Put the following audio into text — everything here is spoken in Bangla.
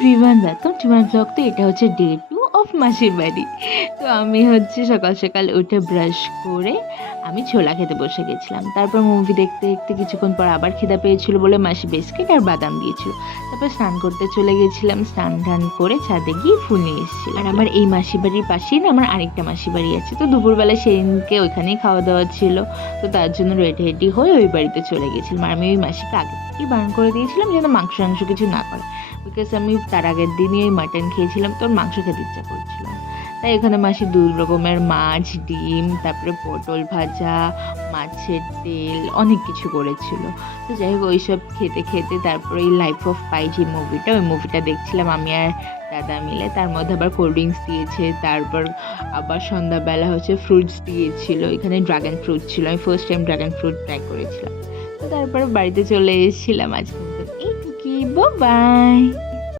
Everyone, welcome to my blog. তো এটা হচ্ছে ডে 2 অফ মাসির বাড়ি। তো আমি হচ্ছে সকাল সকাল উঠে ব্রাশ করে আমি ছোলা খেতে বসে গেছিলাম। তারপর মুভি দেখতে দেখতে কিছুক্ষণ পর আবার খিদা পেয়েছিল বলে মাসি বিস্কিট আর বাদাম দিয়েছিল। তারপর স্নান করতে চলে গেছিলাম, স্নান টান করে ছাদে গিয়ে ফুল নিয়ে এসেছিলাম। আর আমার এই মাসি বাড়ির পাশেই না আমার আরেকটা মাসি বাড়ি আছে। তো দুপুরবেলা সেদিনকে ওইখানেই খাওয়া দাওয়া ছিল। তো তার জন্য রেডি রেডি হয়ে ওই বাড়িতে চলে গেছিলাম। আর আমি ওই মাসিকে আগে থেকেই বারণ করে দিয়েছিলাম যেন মাংস টাংস কিছু না করে, বিকজ আমি তার আগের দিনই ওই মাটন খেয়েছিলাম, তোর মাংস খেতে ইচ্ছা করছিল না। তাই এখানে মাসি 2 রকমের মাছ, ডিম, তারপরে পটল ভাজা, মাছের তেল, অনেক কিছু করেছিল। তো যাই হোক ওইসব খেতে খেতে তারপরে এই লাইফ অফ পাই যে মুভিটা, ওই মুভিটা দেখছিলাম আমি আর দাদা মিলে। তার মধ্যে আবার কোল্ড ড্রিঙ্কস দিয়েছে, তারপর আবার সন্ধ্যাবেলা হচ্ছে ফ্রুটস দিয়েছিল। এখানে ড্রাগন ফ্রুট ছিল, আমি first time dragon fruit try করেছিলাম। তো তারপরে বাড়িতে চলে এসেছিলাম আজকে। এইটুকি, বাই।